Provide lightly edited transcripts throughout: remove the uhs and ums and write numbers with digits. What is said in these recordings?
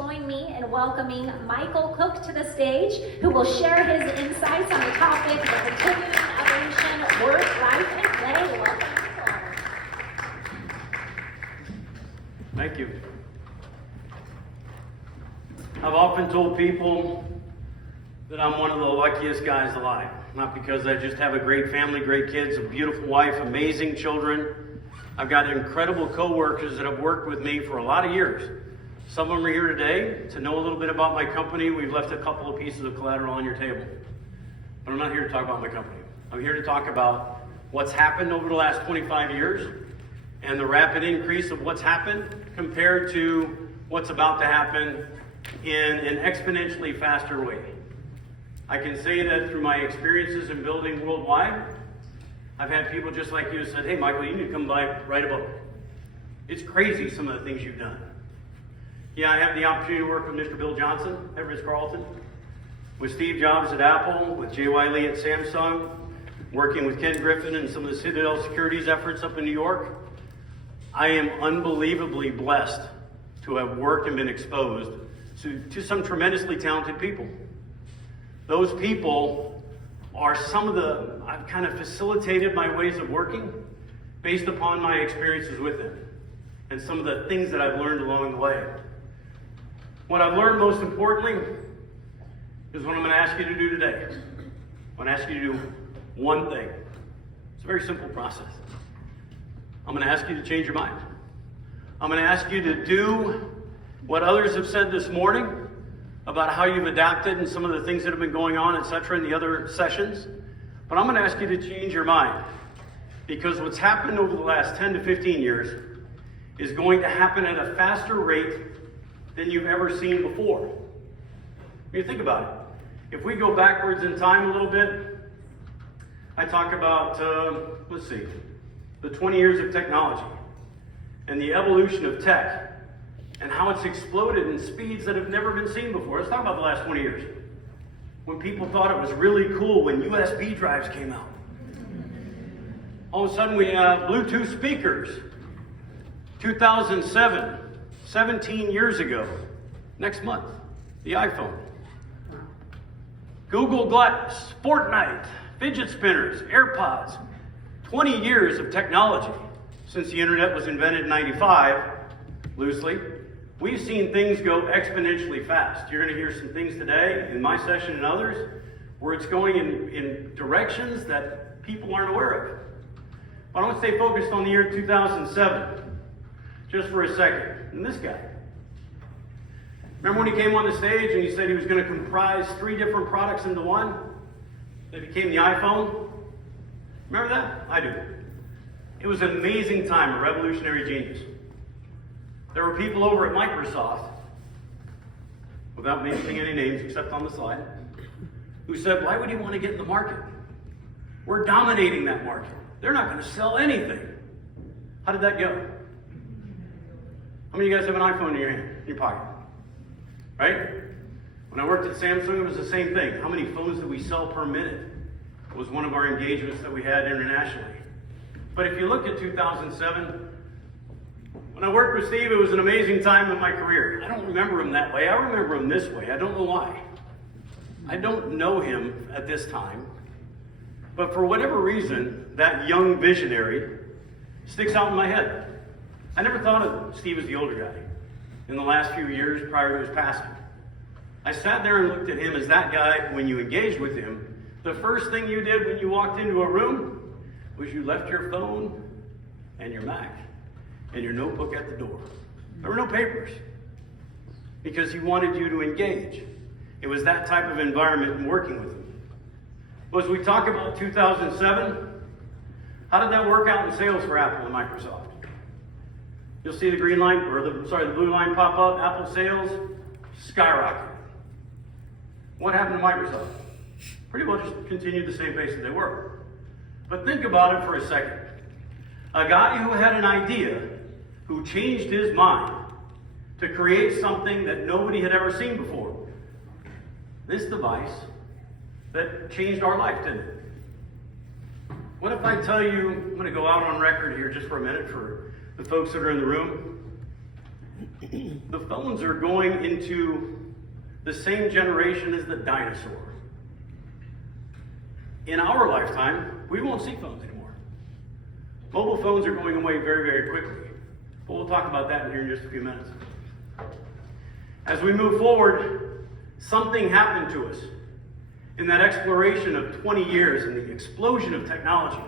join me in welcoming Michael Cook to the stage, who will share his insights on the topic of continuing evolution, work, life, and play. Welcome, Michael. Thank you. I've often told people that I'm one of the luckiest guys alive. Not because I just have a great family, great kids, a beautiful wife, amazing children. I've got incredible coworkers that have worked with me for a lot of years. Some of them are here today to know a little bit about my company. We've left a couple of pieces of collateral on your table. But I'm not here to talk about my company. I'm here to talk about what's happened over the last 25 years and the rapid increase of what's happened compared to what's about to happen in an exponentially faster way. I can say that through my experiences in building worldwide, I've had people just like you said, hey Michael, you need to come by, write a book. It's crazy some of the things you've done. Yeah, I have the opportunity to work with Mr. Bill Johnson at Ritz-Carlton, with Steve Jobs at Apple, with J.Y. Lee at Samsung, working with Ken Griffin and some of the Citadel Securities efforts up in New York. I am unbelievably blessed to have worked and been exposed to some tremendously talented people. Those people are some of the, I've kind of facilitated my ways of working based upon my experiences with them and some of the things that I've learned along the way. What I've learned most importantly is what I'm going to ask you to do today. I'm going to ask you to do one thing. It's a very simple process. I'm going to ask you to change your mind. I'm going to ask you to do what others have said this morning about how you've adapted and some of the things that have been going on, etc., in the other sessions. But I'm going to ask you to change your mind, because what's happened over the last 10 to 15 years is going to happen at a faster rate than you've ever seen before. I mean, think about it. If we go backwards in time a little bit, I talk about, the 20 years of technology and the evolution of tech, and how it's exploded in speeds that have never been seen before. Let's talk about the last 20 years. When people thought it was really cool when USB drives came out. All of a sudden we have Bluetooth speakers. 2007, 17 years ago, next month, the iPhone. Google Glass, Fortnite, fidget spinners, AirPods. 20 years of technology since the internet was invented in 95, loosely. We've seen things go exponentially fast. You're going to hear some things today in my session and others where it's going in directions that people aren't aware of. But I want to stay focused on the year 2007 just for a second. And this guy. Remember when he came on the stage and he said he was going to comprise 3 different products into one? That became the iPhone? Remember that? I do. It was an amazing time, a revolutionary genius. There were people over at Microsoft, without mentioning any names except on the slide, who said, why would he want to get in the market? We're dominating that market. They're not going to sell anything. How did that go? How many of you guys have an iPhone in your hand, in your pocket? Right? When I worked at Samsung, it was the same thing. How many phones did we sell per minute? It was one of our engagements that we had internationally. But if you look at 2007, when I worked with Steve, it was an amazing time in my career. I don't remember him that way. I remember him this way. I don't know why. I don't know him at this time. But for whatever reason, that young visionary sticks out in my head. I never thought of Steve as the older guy in the last few years prior to his passing. I sat there and looked at him as that guy. When you engaged with him, the first thing you did when you walked into a room was you left your phone and your Mac and your notebook at the door. There were no papers, because he wanted you to engage. It was that type of environment and working with him. Well, as we talk about 2007, how did that work out in sales for Apple and Microsoft? You'll see the green line, or the blue line pop up. Apple sales skyrocketed. What happened to Microsoft? Pretty well just continued the same pace that they were. But think about it for a second. A guy who had an idea, who changed his mind to create something that nobody had ever seen before. This device that changed our life, didn't it? What if I tell you, I'm going to go out on record here just for a minute for the folks that are in the room. The phones are going into the same generation as the dinosaur. In our lifetime, we won't see phones anymore. Mobile phones are going away very, very quickly. But we'll talk about that here in just a few minutes. As we move forward, something happened to us in that exploration of 20 years and the explosion of technology.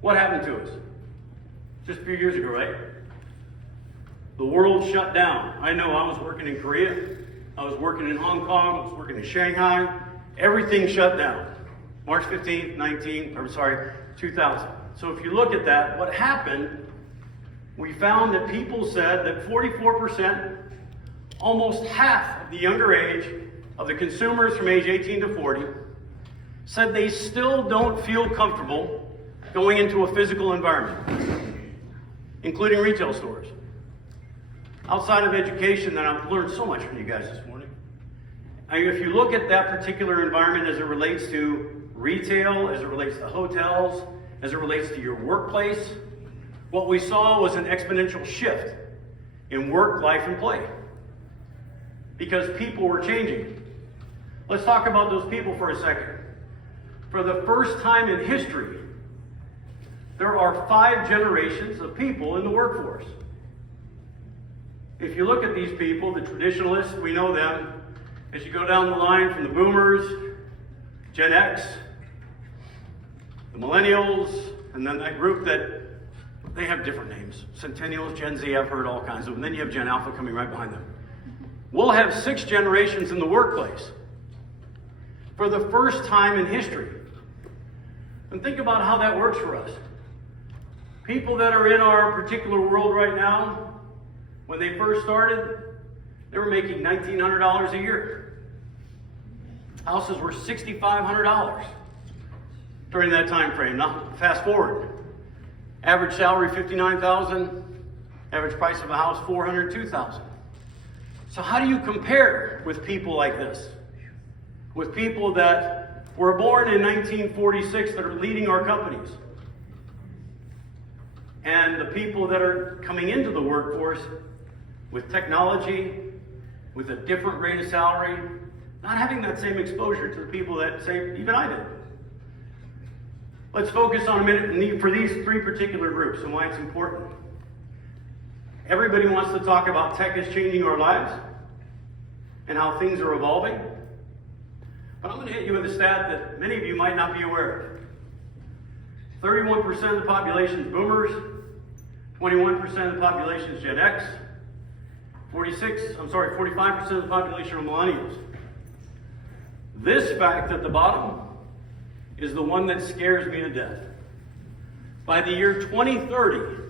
What happened to us? Just a few years ago, right? The world shut down. I know I was working in Korea, I was working in Hong Kong, I was working in Shanghai. Everything shut down. March 15th, 2000. So if you look at that, what happened, we found that people said that 44%, almost half of the younger age of the consumers from age 18 to 40, said they still don't feel comfortable going into a physical environment, including retail stores. Outside of education, then I've learned so much from you guys this morning. If you look at that particular environment as it relates to retail, as it relates to hotels, as it relates to your workplace, what we saw was an exponential shift in work, life, and play. Because people were changing. Let's talk about those people for a second. For the first time in history, there are 5 generations of people in the workforce. If you look at these people, the traditionalists, we know them. As you go down the line from the boomers, Gen X, the millennials, and then that group that they have different names. Centennials, Gen Z, I've heard all kinds of them. Then you have Gen Alpha coming right behind them. We'll have 6 generations in the workplace for the first time in history. And think about how that works for us. People that are in our particular world right now, when they first started, they were making $1,900 a year. Houses were $6,500 during that time frame. Now, fast forward. Average salary, $59,000. Average price of a house, $402,000. So how do you compare with people like this? With people that were born in 1946 that are leading our companies? And the people that are coming into the workforce with technology, with a different rate of salary, not having that same exposure to the people that say, even I did. Let's focus on a minute for these 3 particular groups and why it's important. Everybody wants to talk about tech is changing our lives and how things are evolving. But I'm going to hit you with a stat that many of you might not be aware of. 31% of the population is boomers, 21% of the population is Gen X, 45% of the population are millennials. This fact at the bottom is the one that scares me to death. By the year 2030,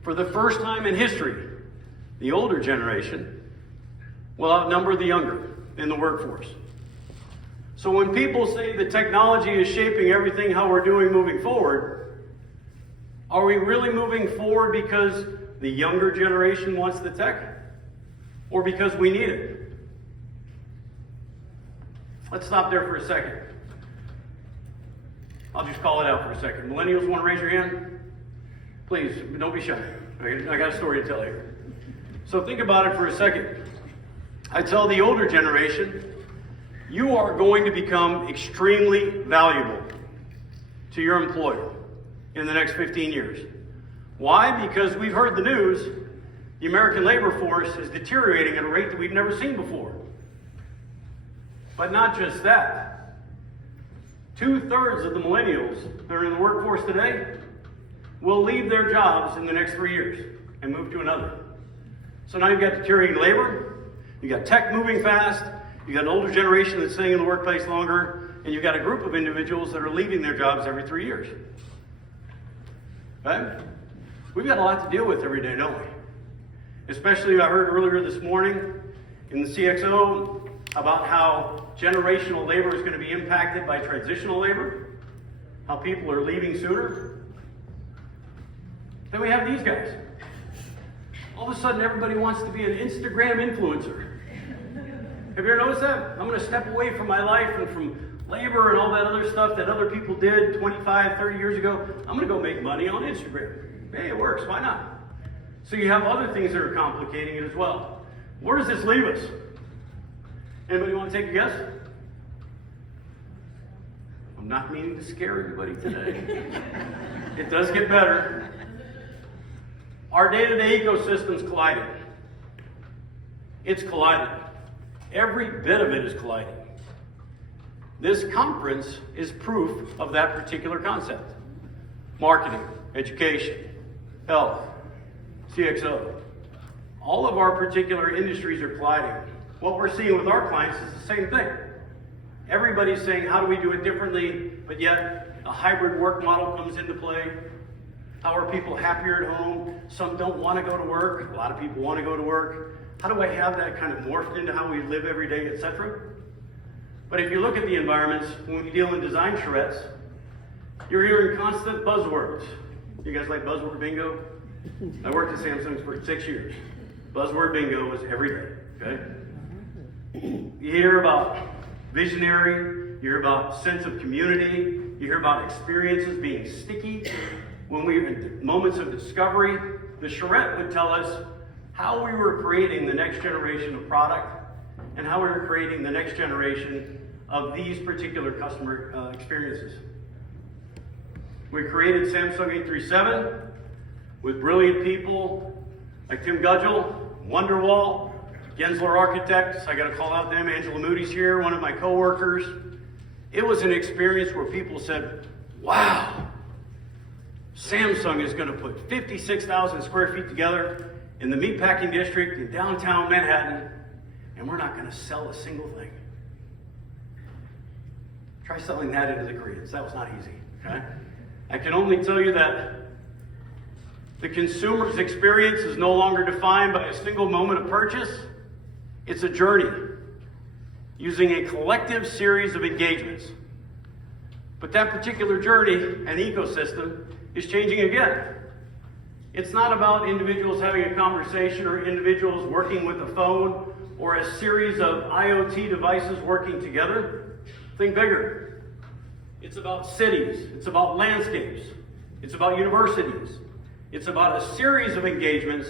for the first time in history, the older generation will outnumber the younger in the workforce. So when people say that technology is shaping everything how we're doing moving forward, are we really moving forward because the younger generation wants the tech? Or because we need it? Let's stop there for a second. I'll just call it out for a second. Millennials, want to raise your hand? Please, don't be shy. I got a story to tell you. So think about it for a second. I tell the older generation, you are going to become extremely valuable to your employer in the next 15 years. Why? Because we've heard the news, the American labor force is deteriorating at a rate that we've never seen before. But not just that. 2/3 of the millennials that are in the workforce today will leave their jobs in the next 3 years and move to another. So now you've got deteriorating labor, you've got tech moving fast, you've got an older generation that's staying in the workplace longer, and you've got a group of individuals that are leaving their jobs every 3 years. Right? We've got a lot to deal with every day, don't we? Especially, I heard earlier this morning in the CXO about how generational labor is going to be impacted by transitional labor, how people are leaving sooner. Then we have these guys. All of a sudden, everybody wants to be an Instagram influencer. Have you ever noticed that? I'm going to step away from my life and from labor and all that other stuff that other people did 25, 30 years ago. I'm going to go make money on Instagram. Hey, it works. Why not? So you have other things that are complicating it as well. Where does this leave us? Anybody want to take a guess? I'm not meaning to scare everybody today. It does get better. Our day-to-day ecosystem's colliding. It's colliding. Every bit of it is colliding. This conference is proof of that particular concept. Marketing, education, health, CXO. All of our particular industries are colliding. What we're seeing with our clients is the same thing. Everybody's saying, how do we do it differently? But yet, a hybrid work model comes into play. How are people happier at home? Some don't want to go to work. A lot of people want to go to work. How do I have that kind of morphed into how we live every day, etc.? But if you look at the environments, when we deal in design charrettes, you're hearing constant buzzwords. You guys like buzzword bingo? I worked at Samsung for 6 years. Buzzword bingo was every day, okay? You hear about visionary, you hear about sense of community, you hear about experiences being sticky. When we were in moments of discovery, the charrette would tell us how we were creating the next generation of product and how we were creating the next generation of these particular customer experiences. We created Samsung 837 with brilliant people like Tim Gudgel, Wonderwall, Gensler Architects. I got to call out them. Angela Moody's here, one of my coworkers. It was an experience where people said, wow, Samsung is going to put 56,000 square feet together in the meatpacking district in downtown Manhattan, and we're not going to sell a single thing. Try selling that into the Koreans. That was not easy. Okay? I can only tell you that the consumer's experience is no longer defined by a single moment of purchase. It's a journey using a collective series of engagements. But that particular journey and ecosystem is changing again. It's not about individuals having a conversation or individuals working with a phone or a series of IoT devices working together. Think bigger. It's about cities. It's about landscapes. It's about universities. It's about a series of engagements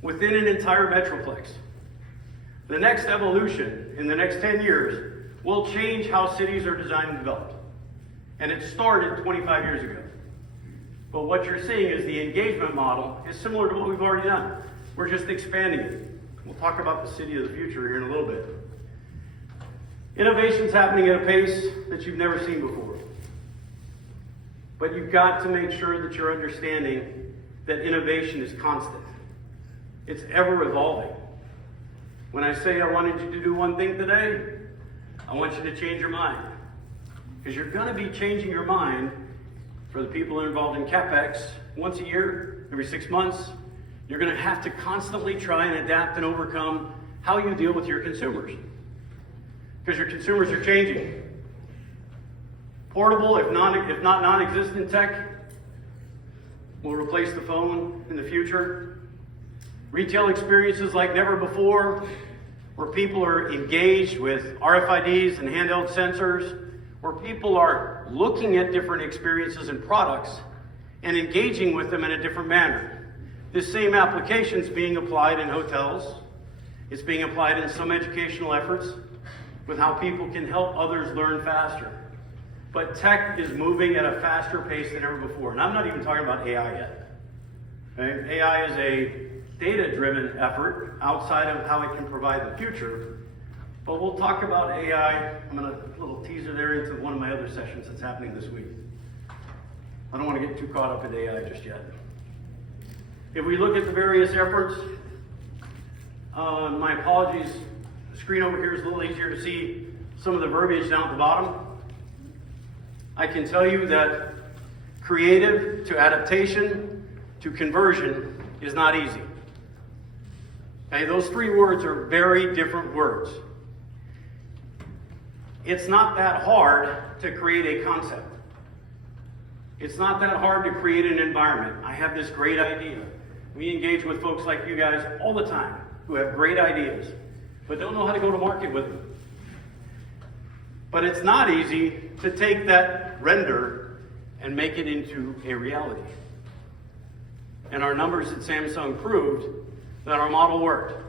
within an entire metroplex. The next evolution in the next 10 years will change how cities are designed and developed. And it started 25 years ago. But what you're seeing is the engagement model is similar to what we've already done. We're just expanding it. We'll talk about the city of the future here in a little bit. Innovation's happening at a pace that you've never seen before. But you've got to make sure that you're understanding that innovation is constant. It's ever evolving. When I say I wanted you to do one thing today, I want you to change your mind. Because you're going to be changing your mind for the people involved in CapEx once a year, every 6 months. You're going to have to constantly try and adapt and overcome how you deal with your consumers. Because your consumers are changing. Portable, if not non-existent tech, will replace the phone in the future. Retail experiences like never before, where people are engaged with RFIDs and handheld sensors, where people are looking at different experiences and products and engaging with them in a different manner. This same application is being applied in hotels. It's being applied in some educational efforts with how people can help others learn faster. But tech is moving at a faster pace than ever before. And I'm not even talking about AI yet. Okay? AI is a data-driven effort outside of how it can provide the future. But we'll talk about AI. I'm going to put a little teaser there into one of my other sessions that's happening this week. I don't want to get too caught up in AI just yet. If we look at the various efforts, my apologies, the screen over here is a little easier to see some of the verbiage down at the bottom. I can tell you that creative to adaptation to conversion is not easy. Okay, those three words are very different words. It's not that hard to create a concept. It's not that hard to create an environment. I have this great idea. We engage with folks like you guys all the time who have great ideas, but don't know how to go to market with them. But it's not easy to take that render and make it into a reality. And our numbers at Samsung proved that our model worked.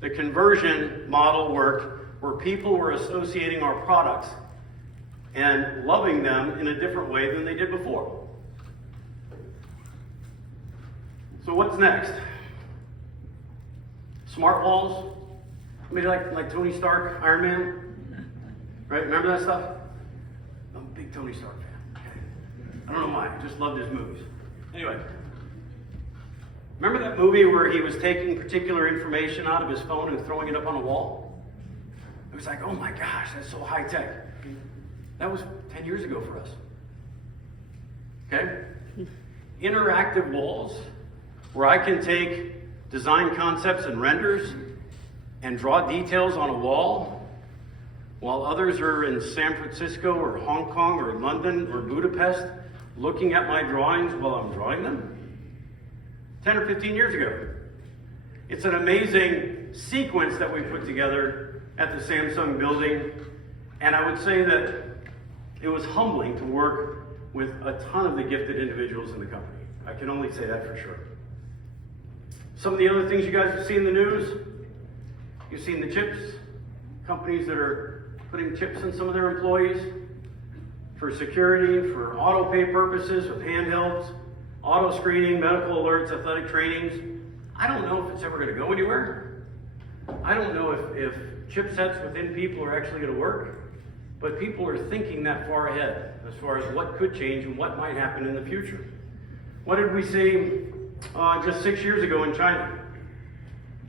The conversion model worked, where people were associating our products and loving them in a different way than they did before. So what's next? Smart walls? Maybe like Tony Stark, Iron Man? Right? Remember that stuff? I'm a big Tony Stark fan. Okay. I don't know why, I just loved his movies. Anyway. Remember that movie where he was taking particular information out of his phone and throwing it up on a wall? It was like, oh my gosh, that's so high tech. That was 10 years ago for us. Okay? Interactive walls, where I can take design concepts and renders and draw details on a wall, while others are in San Francisco or Hong Kong or London or Budapest looking at my drawings while I'm drawing them. 10 or 15 years ago. It's an amazing sequence that we put together at the Samsung building, and I would say that it was humbling to work with a ton of the gifted individuals in the company. I can only say that for sure. Some of the other things you guys have seen in the news, you've seen the chips, companies that are putting chips in some of their employees for security, for auto pay purposes with handhelds, auto screening, medical alerts, athletic trainings. I don't know if it's ever going to go anywhere. I don't know if chipsets within people are actually going to work, but people are thinking that far ahead as far as what could change and what might happen in the future. What did we see just 6 years ago in China,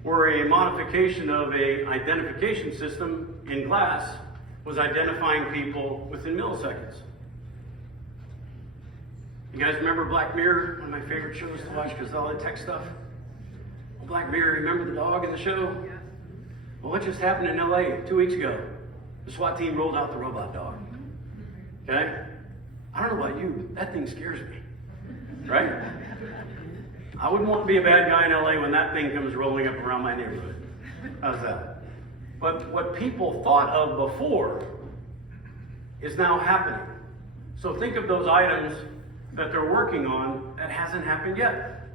where a modification of an identification system in glass was identifying people within milliseconds? You guys remember Black Mirror, one of my favorite shows to watch because of all the tech stuff? Well, Black Mirror, remember the dog in the show? Yeah. Well, what just happened in LA 2 weeks ago? The SWAT team rolled out the robot dog. Okay? I don't know about you, that thing scares me. Right? I wouldn't want to be a bad guy in LA when that thing comes rolling up around my neighborhood. How's that? But what people thought of before is now happening. So think of those items that they're working on that hasn't happened yet.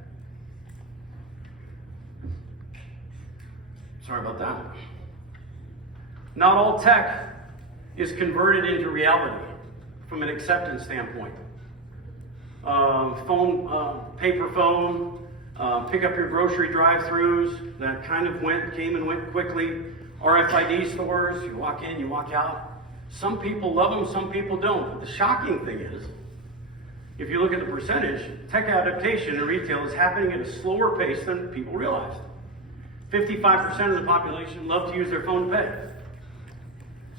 Sorry about that. Not all tech is converted into reality from an acceptance standpoint. Paper phone, pick up your grocery drive-thrus, that kind of came and went quickly. RFID stores, you walk in, you walk out. Some people love them, some people don't. But the shocking thing is, if you look at the percentage, tech adaptation in retail is happening at a slower pace than people realized. 55% of the population love to use their phone to pay.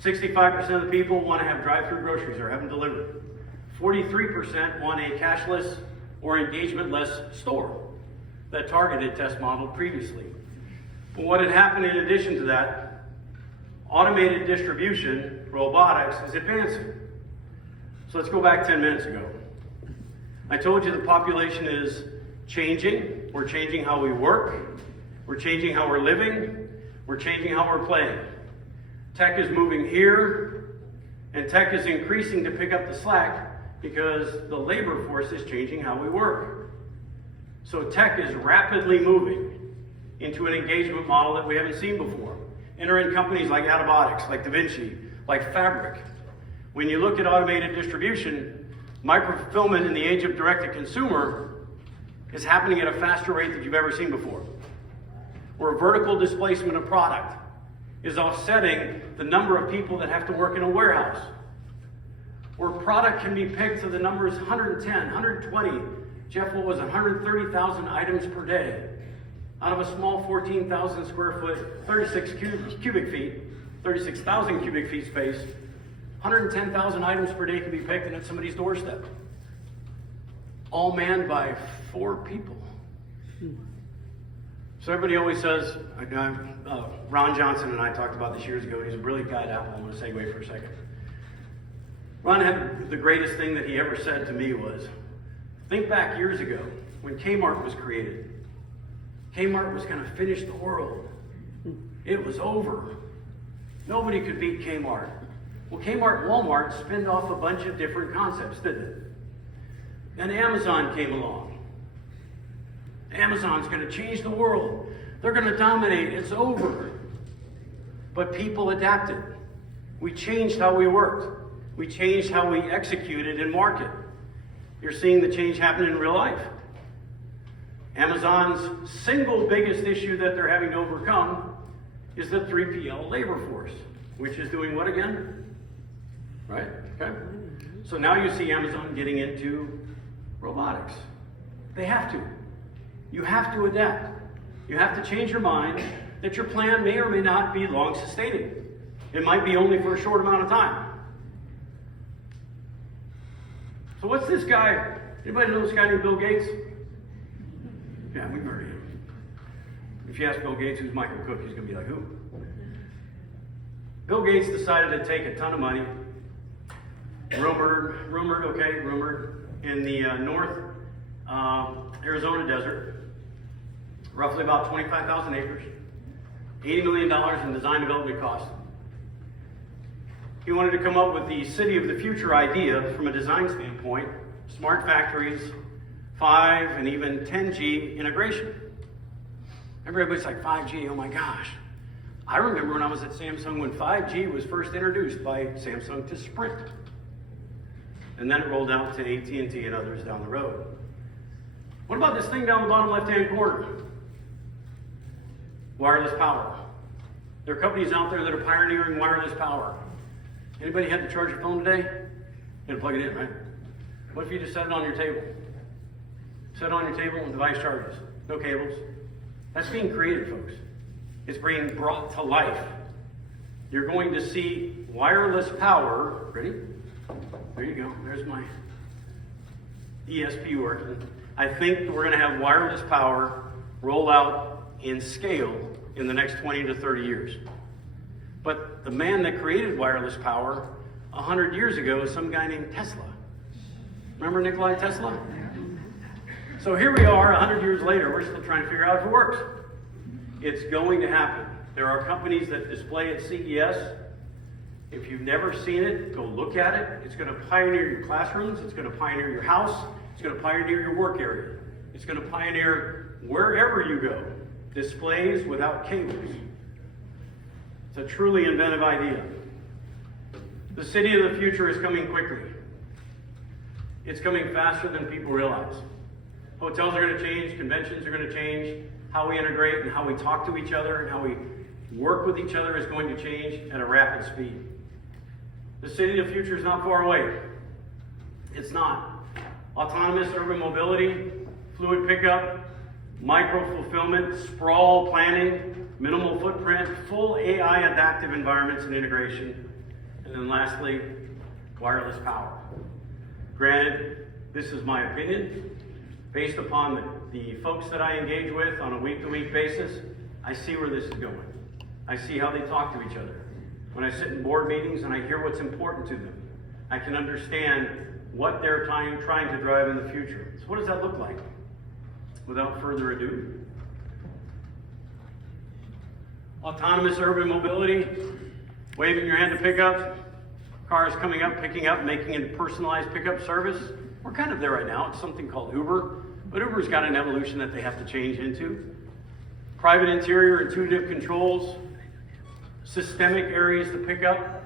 65% of the people want to have drive-through groceries or have them delivered. 43% want a cashless or engagement-less store that targeted test model previously. But what had happened in addition to that, automated distribution, robotics, is advancing. So let's go back 10 minutes ago. I told you the population is changing. We're changing how we work. We're changing how we're living. We're changing how we're playing. Tech is moving here, and tech is increasing to pick up the slack because the labor force is changing how we work. So tech is rapidly moving into an engagement model that we haven't seen before. Enter in companies like Adabotics, like DaVinci, like Fabric. When you look at automated distribution, microfulfillment in the age of direct-to-consumer is happening at a faster rate than you've ever seen before. Where vertical displacement of product is offsetting the number of people that have to work in a warehouse. Where product can be picked to the numbers 110, 120, Jeff, what was it, 130,000 items per day out of a small 14,000 square foot, 36,000 cubic feet space. 110,000 items per day can be picked and at somebody's doorstep. All manned by 4 people. So everybody always says, Ron Johnson and I talked about this years ago. He's a brilliant guy at Apple. I'm going to segue for a second. Ron had the greatest thing that he ever said to me was, think back years ago when Kmart was created. Kmart was going to finish the world. It was over. Nobody could beat Kmart. Well, Kmart and Walmart spinned off a bunch of different concepts, didn't it? Then Amazon came along. Amazon's going to change the world. They're going to dominate. It's over. But people adapted. We changed how we worked. We changed how we executed and market. You're seeing the change happen in real life. Amazon's single biggest issue that they're having to overcome is the 3PL labor force, which is doing what again? Right? Okay. So now you see Amazon getting into robotics. They have to. You have to adapt. You have to change your mind that your plan may or may not be long sustaining. It might be only for a short amount of time. So what's this guy? Anybody know this guy named Bill Gates? Yeah, we've heard of him. If you ask Bill Gates who's Michael Cook, he's going to be like, who? Bill Gates decided to take a ton of money, rumored, in the North Arizona desert, roughly about 25,000 acres, $80 million in design development cost. He wanted to come up with the city of the future idea from a design standpoint, smart factories, 5 and even 10G integration. Everybody's like, 5G, oh my gosh. I remember when I was at Samsung when 5G was first introduced by Samsung to Sprint. And then it rolled out to AT&T and others down the road. What about this thing down the bottom left-hand corner? Wireless power. There are companies out there that are pioneering wireless power. Anybody had to charge your phone today? You had to plug it in, right? What if you just set it on your table? Set it on your table and the device charges. No cables. That's being created, folks. It's being brought to life. You're going to see wireless power. Ready? There you go. There's my ESP working. I think we're going to have wireless power roll out in scale in the next 20 to 30 years. But the man that created wireless power 100 years ago is some guy named Tesla. Remember Nikola Tesla? So here we are 100 years later, we're still trying to figure out if it works. It's going to happen. There are companies that display at CES. If you've never seen it, go look at it. It's going to pioneer your classrooms. It's going to pioneer your house. It's going to pioneer your work area. It's going to pioneer wherever you go. Displays without cables. It's a truly inventive idea. The city of the future is coming quickly. It's coming faster than people realize. Hotels are going to change, conventions are going to change, how we integrate and how we talk to each other and how we work with each other is going to change at a rapid speed. The city of the future is not far away. It's not. Autonomous urban mobility, fluid pickup, micro-fulfillment, sprawl planning, minimal footprint, full AI adaptive environments and integration, and then lastly, wireless power. Granted, this is my opinion. Based upon the folks that I engage with on a week-to-week basis, I see where this is going. I see how they talk to each other. When I sit in board meetings and I hear what's important to them, I can understand what they're trying to drive in the future. So what does that look like? Without further ado, autonomous urban mobility, waving your hand to pick up, cars coming up, picking up, making it a personalized pickup service. We're kind of there right now. It's something called Uber, but Uber's got an evolution that they have to change into. Private interior, intuitive controls, systemic areas to pick up.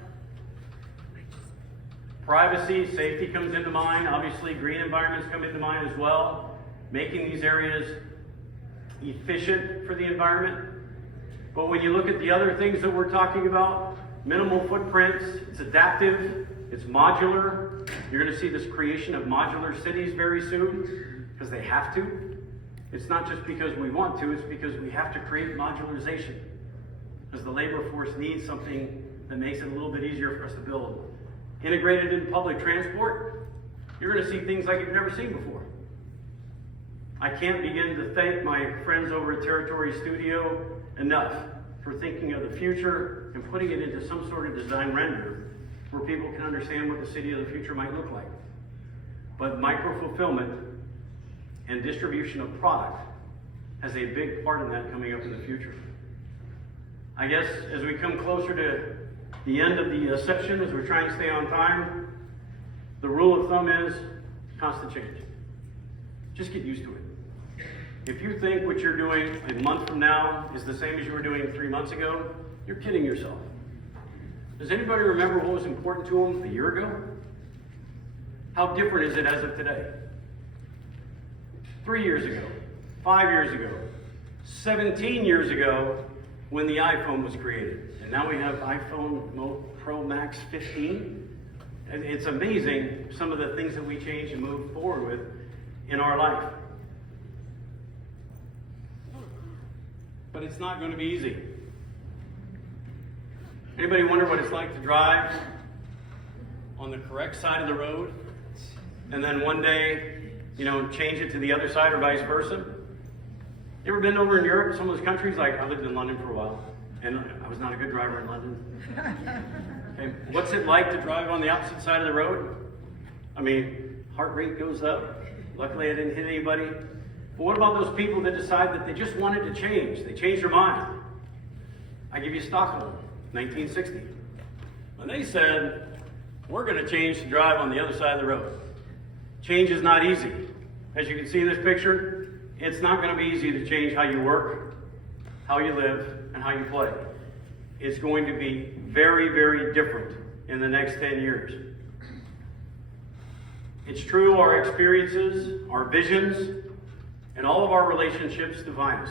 Privacy, safety comes into mind. Obviously, green environments come into mind as well. Making these areas efficient for the environment. But when you look at the other things that we're talking about, minimal footprints, it's adaptive, it's modular. You're going to see this creation of modular cities very soon because they have to. It's not just because we want to, it's because we have to create modularization. Because the labor force needs something that makes it a little bit easier for us to build. Integrated in public transport, you're going to see things like you've never seen before. I can't begin to thank my friends over at Territory Studio enough for thinking of the future and putting it into some sort of design render where people can understand what the city of the future might look like. But micro-fulfillment and distribution of product has a big part in that coming up in the future. I guess as we come closer to the end of the session, as we're trying to stay on time, the rule of thumb is constant change. Just get used to it. If you think what you're doing a month from now is the same as you were doing 3 months ago, you're kidding yourself. Does anybody remember what was important to them a year ago? How different is it as of today? 3 years ago, 5 years ago, 17 years ago, when the iPhone was created. And now we have iPhone Pro Max 15. And it's amazing some of the things that we change and move forward with in our life. But it's not going to be easy. Anybody wonder what it's like to drive on the correct side of the road and then one day, change it to the other side or vice versa? You ever been over in Europe, some of those countries? Like, I lived in London for a while, and I was not a good driver in London. Okay. What's it like to drive on the opposite side of the road? I mean, heart rate goes up. Luckily, I didn't hit anybody. But what about those people that decide that they just wanted to change? They changed their mind. I give you Stockholm, 1960. When they said, we're going to change to drive on the other side of the road. Change is not easy. As you can see in this picture, it's not going to be easy to change how you work, how you live, and how you play. It's going to be very, very different in the next 10 years. It's true, our experiences, our visions, and all of our relationships define us.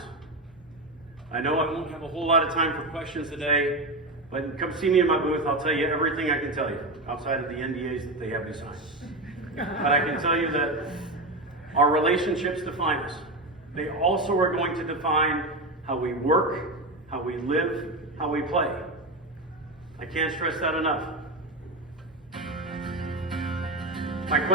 I know I won't have a whole lot of time for questions today, but come see me in my booth. I'll tell you everything I can tell you, outside of the NDAs that they have me sign. But I can tell you that our relationships define us. They also are going to define how we work, how we live, how we play. I can't stress that enough. My question